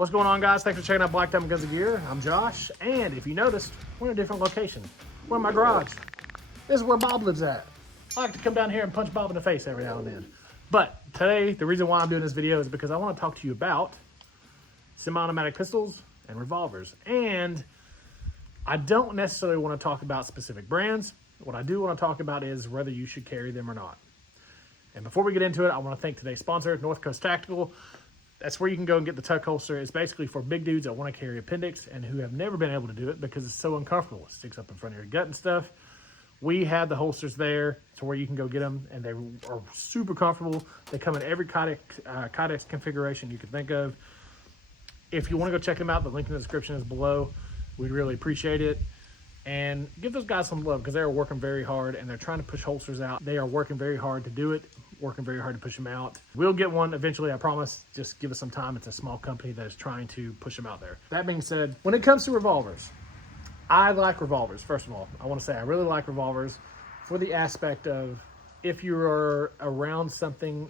What's going on, guys? Thanks for checking out Black Diamond Guns and Gear. I'm Josh, and if you noticed, we're in a different location. We're in my garage. This is where Bob lives at. I like to come down here and punch Bob in the face every now and then. But today, the reason why I'm doing this video is because I want to talk to you about semi-automatic pistols and revolvers. And I don't necessarily want to talk about specific brands. What I do want to talk about is whether you should carry them or not. And before we get into it, I want to thank today's sponsor, NorthCoastTactical. That's where you can go and get the tuck holster. It's basically for big dudes that want to carry appendix and who have never been able to do it because it's so uncomfortable. It sticks up in front of your gut and stuff. We have the holsters there to where you can go get them, and they are super comfortable. They come in every Kydex configuration you can think of. If you want to go check them out, the link in the description is below. We'd really appreciate it. And give those guys some love because they are working very hard and they're trying to push holsters out. They are working very hard to do it, working very hard to push them out. We'll get one eventually, I promise. Just give us some time. It's a small company that is trying to push them out there. That being said, when it comes to revolvers, I like revolvers. First of all, I want to say I really like revolvers for the aspect of if you're around something,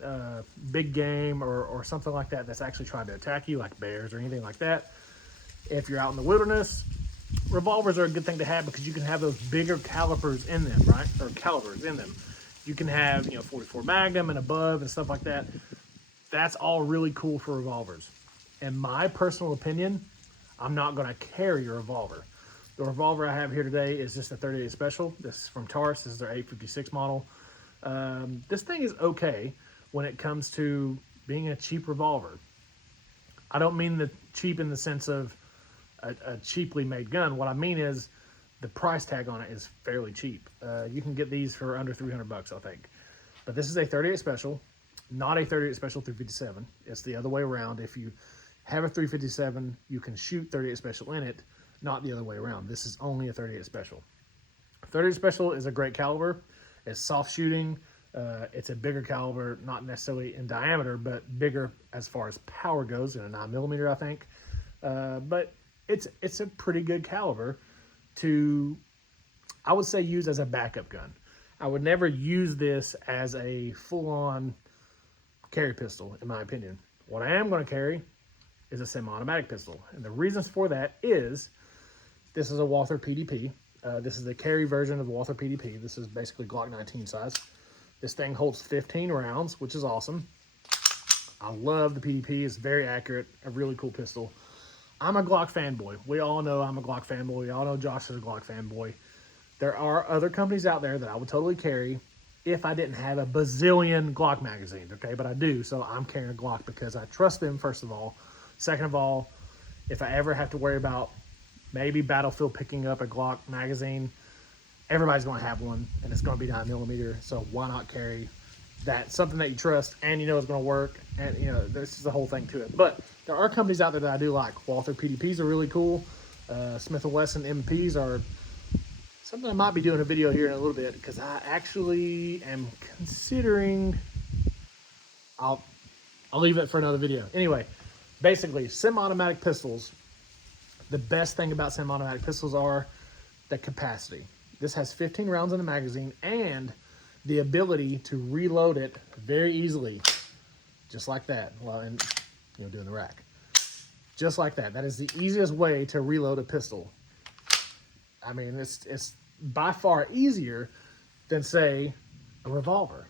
big game or something like that that's actually trying to attack you, like bears or anything like that. If you're out in the wilderness, revolvers are a good thing to have because you can have those bigger calibers in them, right? Or calibers in them. You can have, 44 Magnum and above and stuff like that. That's all really cool for revolvers. In my personal opinion, I'm not going to carry a revolver. The revolver I have here today is just a 38 Special. This is from Taurus. This is their 856 model. This thing is okay when it comes to being a cheap revolver. I don't mean the cheap in the sense of a cheaply made gun. What I mean is the price tag on it is fairly cheap. You can get these for under 300 bucks, I think. But this is a 38 Special, not a 38 Special 357. It's the other way around. If you have a 357, you can shoot 38 Special in it, not the other way around. This is only a 38 Special. 38 Special is a great caliber. It's soft shooting. It's a bigger caliber, not necessarily in diameter, but bigger as far as power goes, in a 9mm, I think. But it's a pretty good caliber to, I would say, use as a backup gun. I would never use this as a full-on carry pistol, in my opinion. What I am going to carry is a semi-automatic pistol. And the reasons for that is this is a Walther PDP. This is the carry version of the Walther PDP. This is basically Glock 19 size. This thing holds 15 rounds, which is awesome. I love the PDP. It's very accurate, a really cool pistol. I'm a Glock fanboy. We all know I'm a Glock fanboy. We all know Josh is a Glock fanboy. There are other companies out there that I would totally carry if I didn't have a bazillion Glock magazines, okay? But I do, so I'm carrying a Glock because I trust them, first of all. Second of all, if I ever have to worry about maybe Battlefield picking up a Glock magazine, everybody's going to have one, and it's going to be 9mm, so why not carry that, something that you trust and you know it's going to work, and this is the whole thing to it. But there are companies out there that I do like. Walther PDPs are really cool. Smith & Wesson MPs are something I might be doing a video here in a little bit because I actually am considering. I'll leave it for another video. Anyway, basically, semi-automatic pistols. The best thing about semi-automatic pistols are the capacity. This has 15 rounds in the magazine and the ability to reload it very easily, just like that. Well, and doing the rack, just like that. That is the easiest way to reload a pistol. I mean, it's by far easier than, say, a revolver.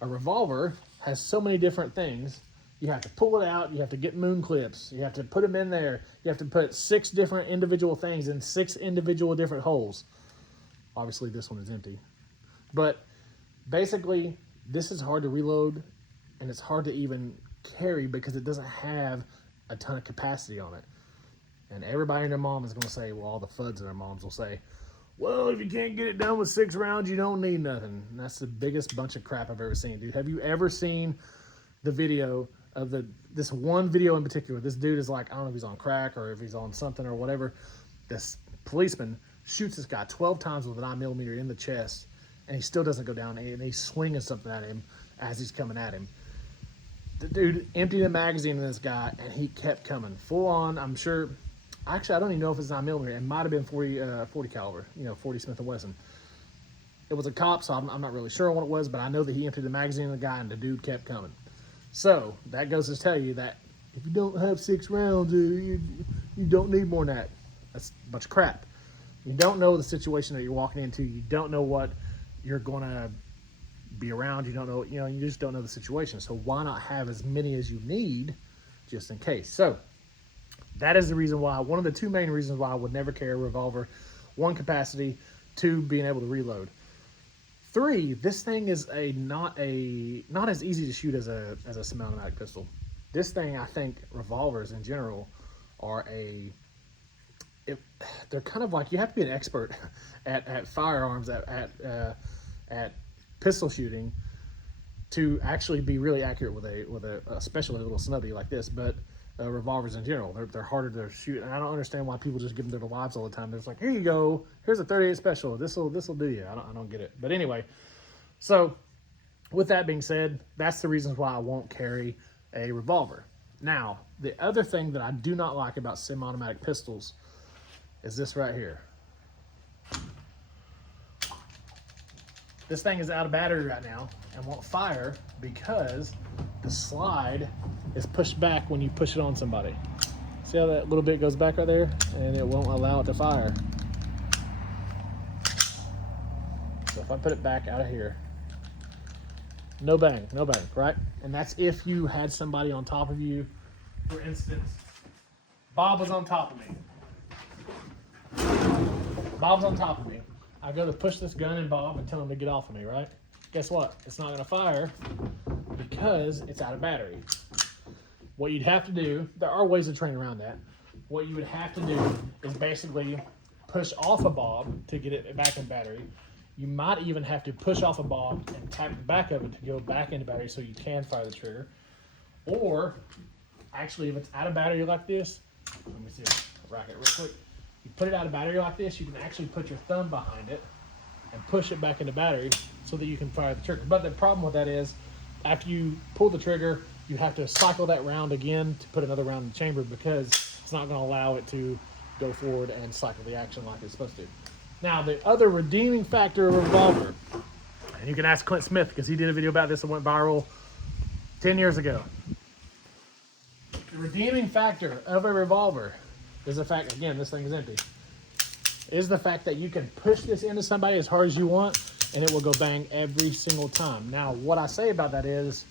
A revolver has so many different things. You have to pull it out. You have to get moon clips. You have to put them in there. You have to put 6 different individual things in 6 individual different holes. Obviously, this one is empty. But basically, this is hard to reload, and it's hard to even carry because it doesn't have a ton of capacity on it. And everybody and their mom is going to say, well, all the fuds and their moms will say, well, if you can't get it done with 6 rounds, you don't need nothing. And that's the biggest bunch of crap I've ever seen, dude. Have you ever seen the video of this one video in particular? This dude is like, I don't know if he's on crack or if he's on something or whatever. This policeman shoots this guy 12 times with a 9mm in the chest, and he still doesn't go down, and he's swinging something at him as he's coming at him. The dude emptied a magazine in this guy, and he kept coming. Full on, I'm sure. Actually, I don't even know if it's 9mm. It might have been 40 caliber, 40 Smith & Wesson. It was a cop, so I'm not really sure what it was, but I know that he emptied the magazine in the guy, and the dude kept coming. So that goes to tell you that if you don't have 6 rounds, you don't need more than that. That's a bunch of crap. You don't know the situation that you're walking into. You don't know what you're going to be around. You don't know, you just don't know the situation. So why not have as many as you need just in case? So that is the reason why, one of the 2 main reasons why I would never carry a revolver. 1, capacity. 2, being able to reload. 3, this thing is not as easy to shoot as a semi-automatic pistol. This thing, I think, revolvers in general are they're kind of like, you have to be an expert at firearms, at pistol shooting, to actually be really accurate with a especially a little snubby like this. But revolvers in general, they're harder to shoot, and I don't understand why people just give them their lives all the time. They're just like, here you go, here's a 38 special. This will do you. I don't get it. But anyway, so with that being said, that's the reasons why I won't carry a revolver. Now, the other thing that I do not like about semi-automatic pistols is this right here. This thing is out of battery right now and won't fire because the slide is pushed back when you push it on somebody. See how that little bit goes back right there? And it won't allow it to fire. So if I put it back out of here, no bang, right? And that's if you had somebody on top of you. For instance, Bob was on top of me. Bob's on top of me. I go to push this gun in Bob and tell him to get off of me, right? Guess what? It's not gonna fire because it's out of battery. What you'd have to do, there are ways to train around that. What you would have to do is basically push off a Bob to get it back in battery. You might even have to push off a Bob and tap the back of it to go back into battery so you can fire the trigger. Or, actually, if it's out of battery like this, let me see, rack it real quick. You put it out of battery like this, you can actually put your thumb behind it and push it back into battery so that you can fire the trigger. But the problem with that is, after you pull the trigger, you have to cycle that round again to put another round in the chamber because it's not going to allow it to go forward and cycle the action like it's supposed to. Now, the other redeeming factor of a revolver, and you can ask Clint Smith because he did a video about this that went viral 10 years ago. The redeeming factor of a revolver is the fact, again, this thing is empty, is the fact that you can push this into somebody as hard as you want and it will go bang every single time. Now, what I say about that is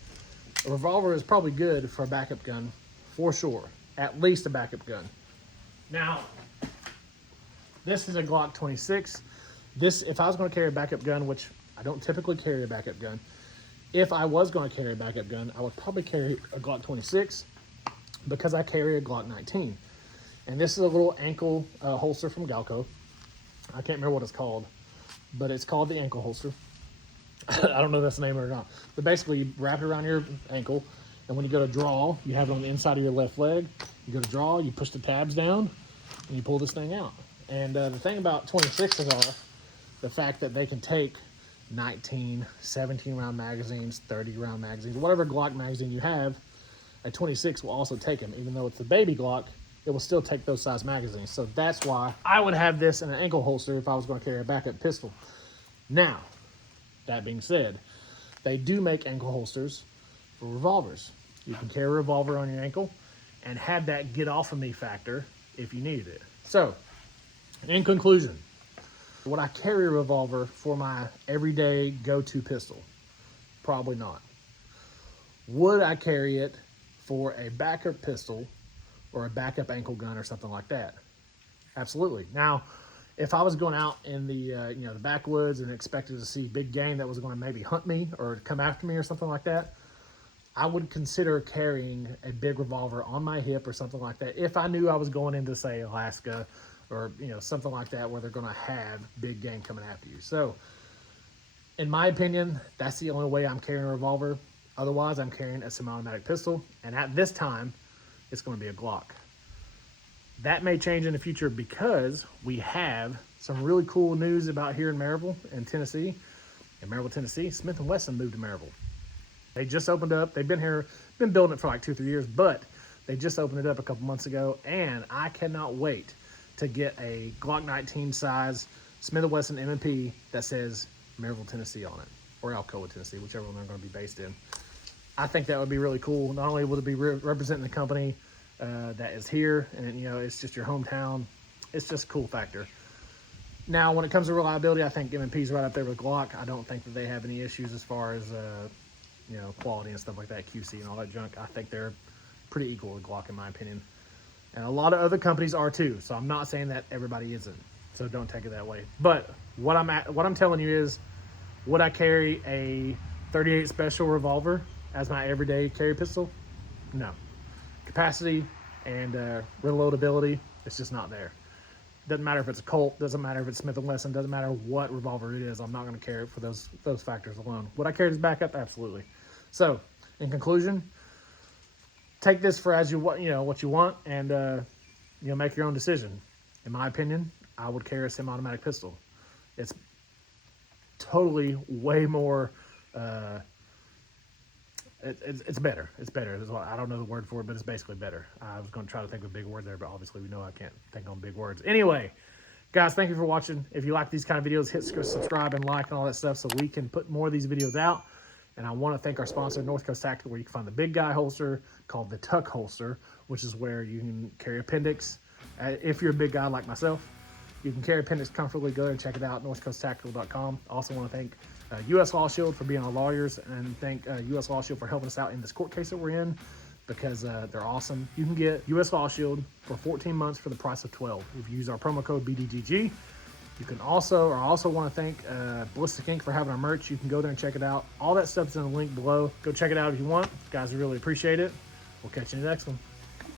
a revolver is probably good for a backup gun, for sure. At least a backup gun. Now, this is a Glock 26. This, if I was going to carry a backup gun, which I don't typically carry a backup gun, if I was going to carry a backup gun, I would probably carry a Glock 26 because I carry a Glock 19. And this is a little ankle holster from Galco. I can't remember what it's called, but it's called the ankle holster. I don't know if that's the name or not. But basically, you wrap it around your ankle, and when you go to draw, you have it on the inside of your left leg. You go to draw, you push the tabs down, and you pull this thing out. And the thing about 26s are the fact that they can take 19, 17-round magazines, 30-round magazines, whatever Glock magazine you have, a 26 will also take them. Even though it's the baby Glock, it will still take those size magazines. So that's why I would have this in an ankle holster if I was going to carry a backup pistol. Now, that being said, they do make ankle holsters for revolvers. You can carry a revolver on your ankle and have that get off of me factor if you needed it. So, in conclusion, would I carry a revolver for my everyday go-to pistol? Probably not. Would I carry it for a backup pistol or a backup ankle gun or something like that? Absolutely. Now, if I was going out in the the backwoods and expected to see big game that was going to maybe hunt me or come after me or something like that, I would consider carrying a big revolver on my hip or something like that if I knew I was going into, say, Alaska or something like that where they're going to have big game coming after you. So, in my opinion, that's the only way I'm carrying a revolver. Otherwise, I'm carrying a semi-automatic pistol, and at this time, it's going to be a Glock. That may change in the future because we have some really cool news about here in Maryville and Tennessee. In Maryville, Tennessee, Smith & Wesson moved to Maryville. They just opened up. They've been here, been building it for like 2-3 years, but they just opened it up a couple months ago, and I cannot wait to get a Glock 19 size Smith & Wesson M&P that says Maryville, Tennessee on it, or Alcoa, Tennessee, whichever one they're going to be based in. I think that would be really cool. Not only will it be representing the company that is here, and it's just your hometown. It's just a cool factor. Now, when it comes to reliability, I think M&P's right up there with Glock. I don't think that they have any issues as far as quality and stuff like that, QC and all that junk. I think they're pretty equal with Glock in my opinion. And a lot of other companies are too. So I'm not saying that everybody isn't. So don't take it that way. But what I'm telling you is, would I carry a 38 Special Revolver as my everyday carry pistol? No. Capacity and reloadability, it's just not there. Doesn't matter if it's a Colt, doesn't matter if it's Smith & Wesson, doesn't matter what revolver it is. I'm not going to carry it for those factors alone. Would I carry this backup? Absolutely. So, in conclusion, take this for as what you want, and make your own decision. In my opinion, I would carry a semi-automatic pistol. It's totally way more. It's better. It's better. I don't know the word for it, but it's basically better. I was going to try to think of a big word there, but obviously we know I can't think on big words. Anyway, guys, thank you for watching. If you like these kind of videos, hit subscribe and like and all that stuff so we can put more of these videos out. And I want to thank our sponsor, North Coast Tactical, where you can find the big guy holster called the Tuck holster, which is where you can carry appendix. If you're a big guy like myself, you can carry appendix comfortably. Go there and check it out, NorthCoastTactical.com. Also want to thank U.S. Law Shield for being our lawyers, and thank U.S. Law Shield for helping us out in this court case that we're in, because they're awesome. You can get U.S. Law Shield for 14 months for the price of 12 if you use our promo code BDGG. You can also want to thank Ballistic Ink for having our merch. You can go there and check it out. All that stuff's in the link below. Go check it out if you want. Guys, I really appreciate it. We'll catch you in the next one.